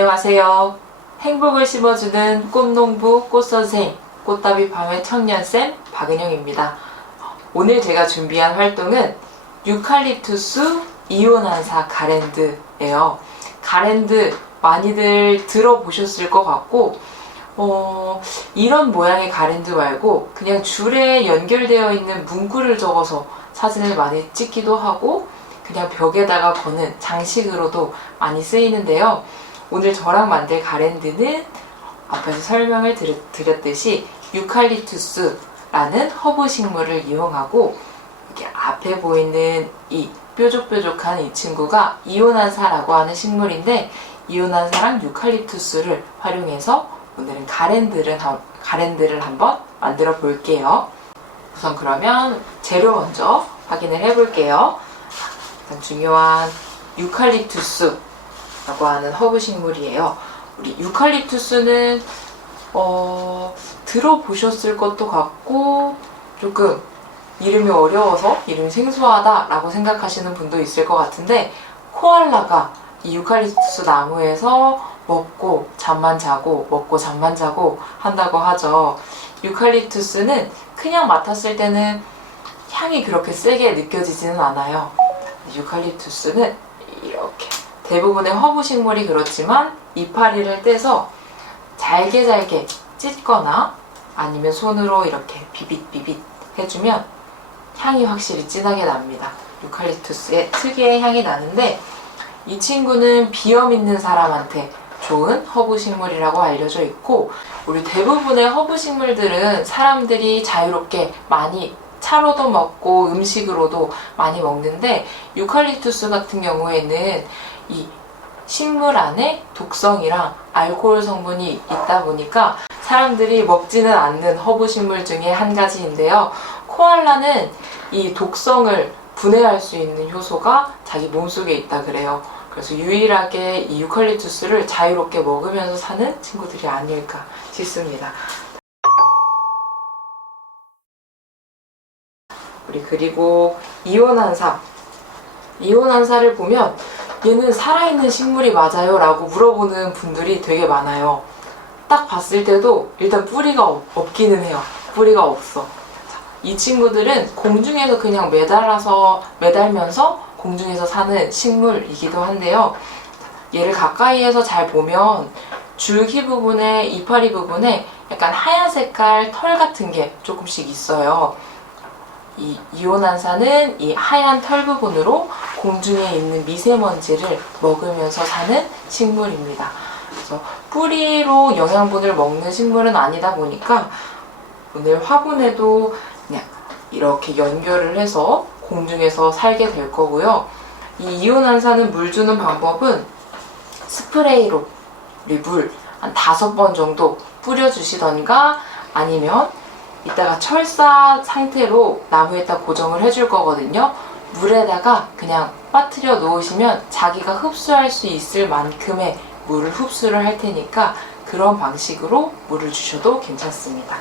안녕하세요. 행복을 심어주는 꽃농부 꽃선생 꽃다비 밤의 청년쌤 박은영입니다. 오늘 제가 준비한 활동은 유칼립투스 이온한사 가랜드예요. 가랜드 많이들 들어보셨을 것 같고 어, 이런 모양의 가랜드 말고 그냥 줄에 연결되어 있는 문구를 적어서 사진을 많이 찍기도 하고 그냥 벽에다가 거는 장식으로도 많이 쓰이는데요. 오늘 저랑 만들 가랜드는 앞에서 설명을 드렸, 드렸듯이 유칼립투스라는 허브 식물을 이용하고 이렇게 앞에 보이는 이 뾰족뾰족한 이 친구가 이온한사라고 하는 식물인데 이온한사랑 유칼립투스를 활용해서 오늘은 가랜드를, 한- 가랜드를 한번 만들어 볼게요. 우선 그러면 재료 먼저 확인을 해 볼게요. 가장 중요한 유칼립투스 라고 하는 허브 식물이에요. 우리 유칼립투스는 어, 들어보셨을 것도 같고 조금 이름이 어려워서 이름이 생소하다라고 생각하시는 분도 있을 것 같은데 코알라가 이 유칼립투스 나무에서 먹고 잠만 자고 먹고 잠만 자고 한다고 하죠. 유칼립투스는 그냥 맡았을 때는 향이 그렇게 세게 느껴지지는 않아요. 유칼립투스는 이렇게 대부분의 허브 식물이 그렇지만 이파리를 떼서 잘게 잘게 찢거나 아니면 손으로 이렇게 비빗비빗 해주면 향이 확실히 진하게 납니다. 유칼립투스의 특유의 향이 나는데 이 친구는 비염 있는 사람한테 좋은 허브 식물이라고 알려져 있고 우리 대부분의 허브 식물들은 사람들이 자유롭게 많이 차로도 먹고 음식으로도 많이 먹는데 유칼립투스 같은 경우에는 이 식물 안에 독성이랑 알코올 성분이 있다 보니까 사람들이 먹지는 않는 허브 식물 중에 한 가지인데요. 코알라는 이 독성을 분해할 수 있는 효소가 자기 몸속에 있다 그래요. 그래서 유일하게 이 유칼립투스를 자유롭게 먹으면서 사는 친구들이 아닐까 싶습니다. 우리 그리고 이온한사. 이온한사를 보면 얘는 살아있는 식물이 맞아요? 라고 물어보는 분들이 되게 많아요. 딱 봤을 때도 일단 뿌리가 없, 없기는 해요. 뿌리가 없어. 자, 이 친구들은 공중에서 그냥 매달아서, 매달면서 공중에서 사는 식물이기도 한데요. 얘를 가까이에서 잘 보면 줄기 부분에, 이파리 부분에 약간 하얀 색깔 털 같은 게 조금씩 있어요. 이 이온한사는 이 하얀 털 부분으로 공중에 있는 미세먼지를 먹으면서 사는 식물입니다. 그래서 뿌리로 영양분을 먹는 식물은 아니다 보니까 오늘 화분에도 그냥 이렇게 연결을 해서 공중에서 살게 될 거고요. 이 이온한사는 물 주는 방법은 스프레이로 물 한 다섯 번 정도 뿌려주시던가 아니면 이따가 철사 상태로 나무에다 고정을 해줄 거거든요. 물에다가 그냥 빠뜨려 놓으시면 자기가 흡수할 수 있을 만큼의 물을 흡수를 할 테니까 그런 방식으로 물을 주셔도 괜찮습니다.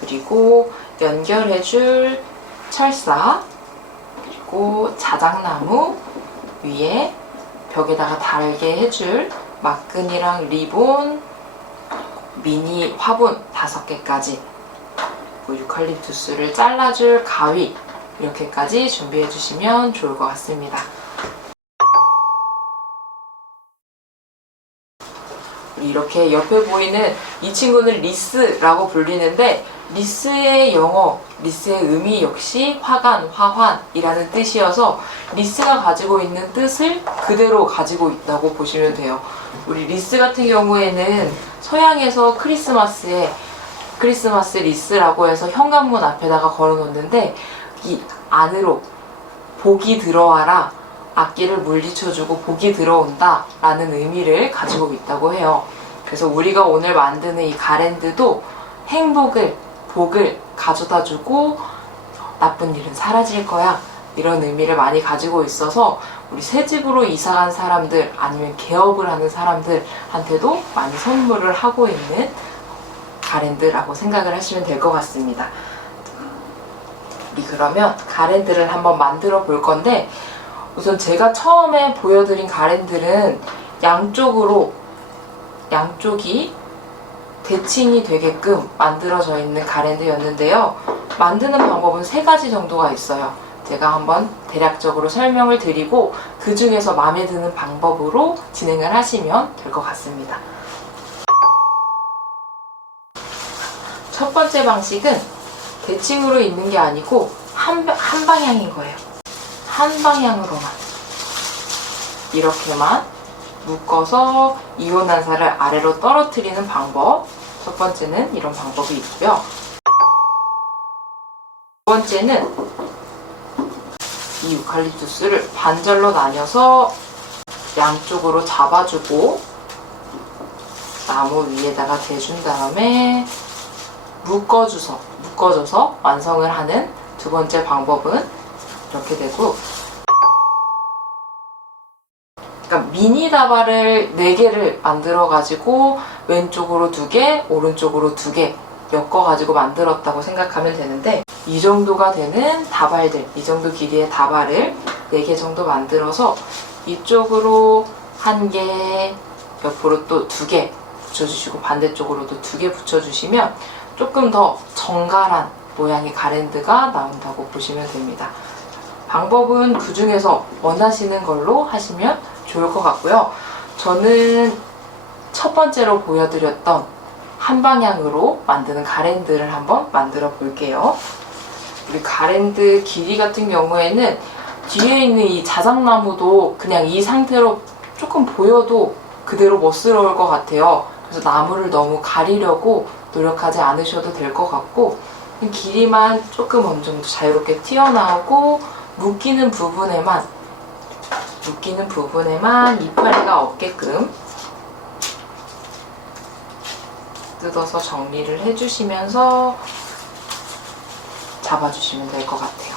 그리고 연결해줄 철사 그리고 자작나무 위에 벽에다가 달게 해줄 막근이랑 리본, 미니 화분 다섯 개까지, 그리고 유칼립투스를 잘라줄 가위 이렇게까지 준비해 주시면 좋을 것 같습니다. 이렇게 옆에 보이는 이 친구는 리스라고 불리는데 리스의 영어, 리스의 의미 역시 화관, 화환이라는 뜻이어서 리스가 가지고 있는 뜻을 그대로 가지고 있다고 보시면 돼요. 우리 리스 같은 경우에는 서양에서 크리스마스에 크리스마스 리스라고 해서 현관문 앞에다가 걸어 놓는데 이 안으로 복이 들어와라 악기를 물리쳐주고 복이 들어온다 라는 의미를 가지고 있다고 해요. 그래서 우리가 오늘 만드는 이 가랜드도 행복을 복을 가져다 주고 나쁜 일은 사라질 거야 이런 의미를 많이 가지고 있어서 우리 새 집으로 이사 간 사람들 아니면 개업을 하는 사람들한테도 많이 선물을 하고 있는 가랜드라고 생각을 하시면 될 것 같습니다. 우리 그러면 가랜드를 한번 만들어 볼 건데 우선 제가 처음에 보여드린 가랜들은 양쪽으로 양쪽이 대칭이 되게끔 만들어져 있는 가랜드였는데요. 만드는 방법은 세 가지 정도가 있어요. 제가 한번 대략적으로 설명을 드리고 그 중에서 마음에 드는 방법으로 진행을 하시면 될 것 같습니다. 첫 번째 방식은 대칭으로 있는 게 아니고 한, 방- 한 방향인 거예요. 한 방향으로만. 이렇게만 묶어서 이온난사를 아래로 떨어뜨리는 방법. 첫 번째는 이런 방법이 있고요. 두 번째는 이 유칼립투스를 반절로 나뉘어서 양쪽으로 잡아주고 나무 위에다가 대준 다음에 묶어줘서 묶어줘서 완성을 하는 두 번째 방법은 이렇게 되고 미니 다발을 4개를 만들어 가지고 왼쪽으로 2개, 오른쪽으로 2개 엮어 가지고 만들었다고 생각하면 되는데 이 정도가 되는 다발들, 이 정도 길이의 다발을 4개 정도 만들어서 이쪽으로 한 개, 옆으로 또 2개 붙여주시고 반대쪽으로도 2개 붙여주시면 조금 더 정갈한 모양의 가랜드가 나온다고 보시면 됩니다. 방법은 그 중에서 원하시는 걸로 하시면 좋을 것 같고요. 저는 첫 번째로 보여드렸던 한 방향으로 만드는 가랜드를 한번 만들어 볼게요. 우리 가랜드 길이 같은 경우에는 뒤에 있는 이 자작나무도 그냥 이 상태로 조금 보여도 그대로 멋스러울 것 같아요. 그래서 나무를 너무 가리려고 노력하지 않으셔도 될 것 같고 길이만 조금 어느 정도 자유롭게 튀어나오고 묶이는 부분에만 묶이는 부분에만 이파리가 없게끔 뜯어서 정리를 해주시면서 잡아주시면 될 것 같아요.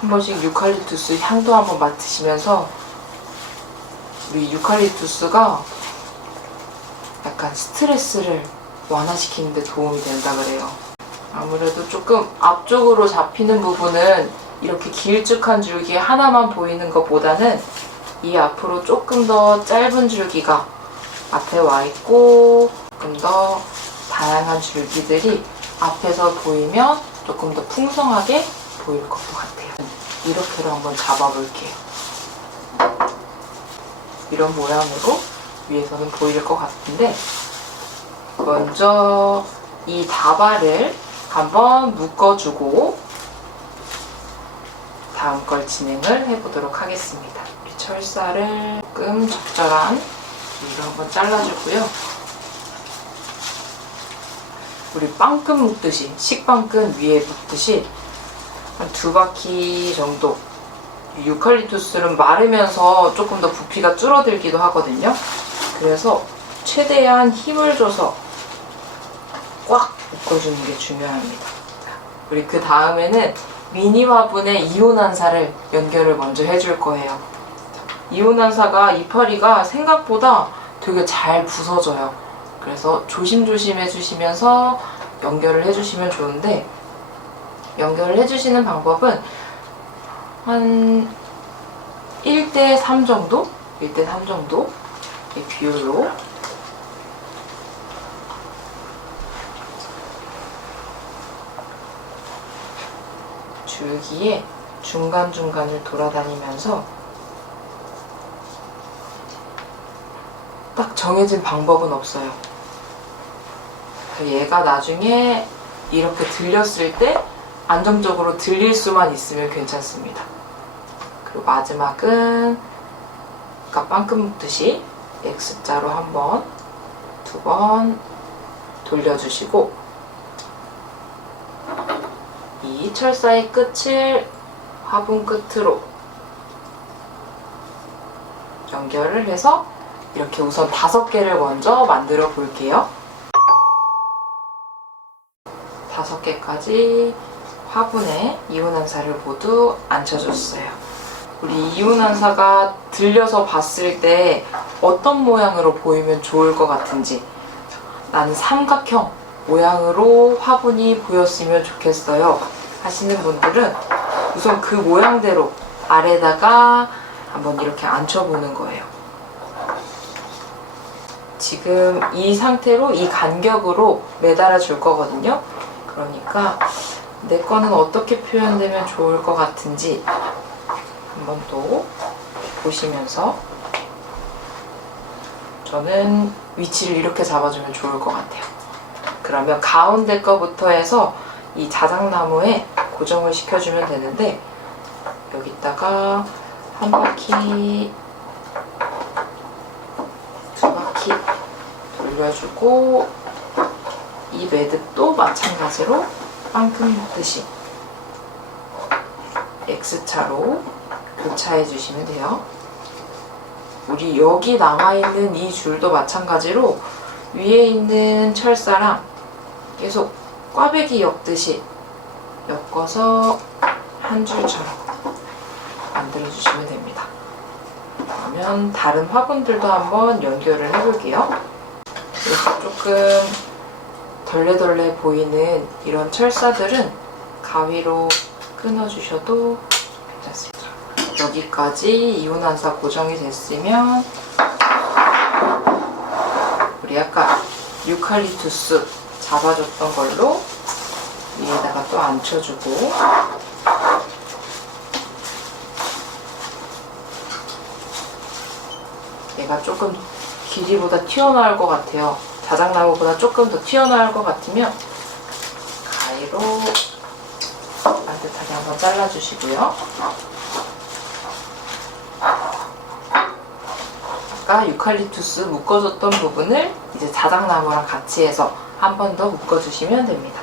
한 번씩 유칼립투스 향도 한번 맡으시면서 우리 유칼립투스가 약간 스트레스를 완화시키는 데 도움이 된다 그래요. 아무래도 조금 앞쪽으로 잡히는 부분은 이렇게 길쭉한 줄기 하나만 보이는 것보다는 이 앞으로 조금 더 짧은 줄기가 앞에 와 있고 조금 더 다양한 줄기들이 앞에서 보이면 조금 더 풍성하게 보일 것도 같아요. 이렇게로 한번 잡아볼게요. 이런 모양으로 위에서는 보일 것 같은데 먼저 이 다발을 한번 묶어주고 다음 걸 진행을 해보도록 하겠습니다. 철사를 조금 적절한 길이로 한번 잘라주고요. 우리 빵끈 묶듯이 식빵끈 위에 묶듯이 한 두 바퀴 정도 이 유칼립투스는 마르면서 조금 더 부피가 줄어들기도 하거든요. 그래서 최대한 힘을 줘서 꽉 묶어주는 게 중요합니다. 우리 그 다음에는 미니 화분에 이온한사를 연결을 먼저 해줄 거예요. 이온한사가 이파리가 생각보다 되게 잘 부서져요. 그래서 조심조심 해주시면서 연결을 해주시면 좋은데 연결을 해주시는 방법은 한 1대 3 정도? 1대 3 정도? 의 비율로 줄기에 중간중간을 돌아다니면서 딱 정해진 방법은 없어요. 얘가 나중에 이렇게 들렸을 때 안정적으로 들릴 수만 있으면 괜찮습니다. 그리고 마지막은 아까 빵끈 묶듯이 X자로 한 번, 두 번 돌려주시고 이 철사의 끝을 화분 끝으로 연결을 해서 이렇게 우선 다섯 개를 먼저 만들어 볼게요. 다섯 개까지 화분에 이온한사를 모두 앉혀줬어요. 우리 이온한사가 들려서 봤을 때 어떤 모양으로 보이면 좋을 것 같은지 나는 삼각형 모양으로 화분이 보였으면 좋겠어요 하시는 분들은 우선 그 모양대로 아래다가 한번 이렇게 앉혀보는 거예요. 지금 이 상태로 이 간격으로 매달아 줄 거거든요. 그러니까 내 거는 어떻게 표현되면 좋을 것 같은지 한번 또 보시면서 저는 위치를 이렇게 잡아주면 좋을 것 같아요. 그러면 가운데 거부터 해서 이 자작나무에 고정을 시켜주면 되는데 여기다가 한 바퀴 두 바퀴 돌려주고 이 매듭도 마찬가지로 빵금 먹듯이 X차로 교차해 주시면 돼요. 우리 여기 남아있는 이 줄도 마찬가지로 위에 있는 철사랑 계속 꽈배기 엮듯이 엮어서 한 줄처럼 만들어 주시면 됩니다. 그러면 다른 화분들도 한번 연결을 해볼게요. 조금 덜레덜레 보이는 이런 철사들은 가위로 끊어주셔도 괜찮습니다. 여기까지 이온환사 고정이 됐으면 우리 아까 유칼립투스 잡아줬던 걸로 위에다가 또 앉혀주고 얘가 조금 길이보다 튀어나올 것 같아요. 자작나무보다 조금 더 튀어나올 것 같으면 가위로 따뜻하게 한번 잘라주시고요. 아까 유칼립투스 묶어줬던 부분을 이제 자작나무랑 같이 해서 한 번 더 묶어주시면 됩니다.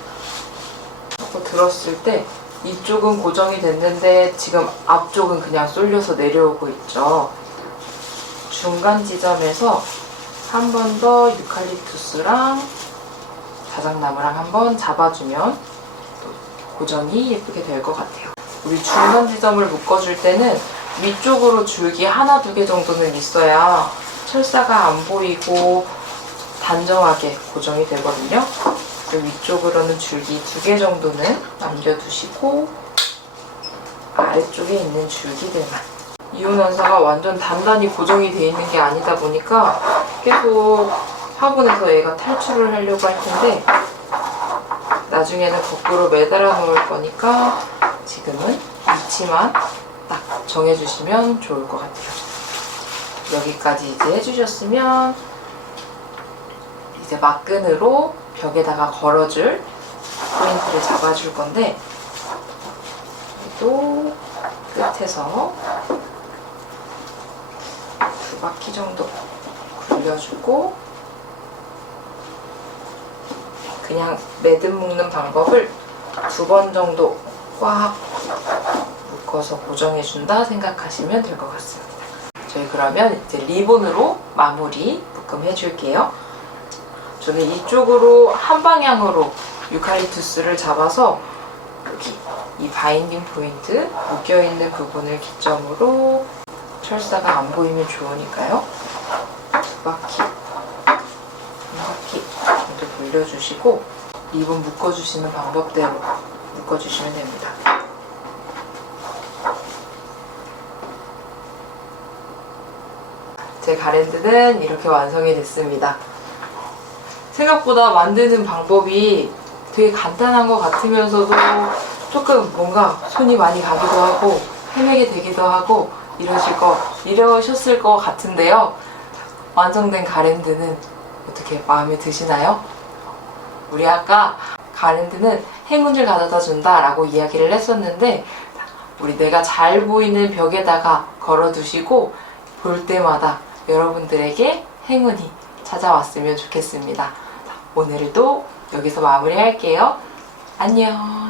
또 들었을 때 이쪽은 고정이 됐는데 지금 앞쪽은 그냥 쏠려서 내려오고 있죠. 중간 지점에서 한 번 더 유칼립투스랑 자작나무랑 한 번 잡아주면 또 고정이 예쁘게 될 것 같아요. 우리 중간 지점을 묶어줄 때는 위쪽으로 줄기 하나 두 개 정도는 있어야 철사가 안 보이고 단정하게 고정이 되거든요. 그 위쪽으로는 줄기 두 개 정도는 남겨두시고 아래쪽에 있는 줄기들만 이온환사가 완전 단단히 고정이 되어 있는 게 아니다 보니까 계속 화분에서 얘가 탈출을 하려고 할 텐데 나중에는 거꾸로 매달아 놓을 거니까 지금은 위치만 딱 정해주시면 좋을 것 같아요. 여기까지 이제 해주셨으면 이제 막끈으로 벽에다가 걸어줄 포인트를 잡아줄 건데 또 끝에서 두 바퀴 정도 굴려주고 그냥 매듭 묶는 방법을 두 번 정도 꽉 묶어서 고정해준다 생각하시면 될 것 같습니다. 저희 그러면 이제 리본으로 마무리 묶음 해줄게요. 저는 이쪽으로 한 방향으로 유칼립투스를 잡아서 여기 이 바인딩 포인트 묶여 있는 부분을 기점으로 철사가 안 보이면 좋으니까요. 두 바퀴, 한 바퀴 정도 돌려주시고 리본 묶어주시는 방법대로 묶어주시면 됩니다. 제 가랜드는 이렇게 완성이 됐습니다. 생각보다 만드는 방법이 되게 간단한 것 같으면서도 조금 뭔가 손이 많이 가기도 하고 헤매게 되기도 하고 이러실 거 이러셨을 것 같은데요. 완성된 가랜드는 어떻게 마음에 드시나요? 우리 아까 가랜드는 행운을 가져다 준다라고 이야기를 했었는데 우리 내가 잘 보이는 벽에다가 걸어두시고 볼 때마다 여러분들에게 행운이 찾아왔으면 좋겠습니다. 오늘도 여기서 마무리할게요. 안녕.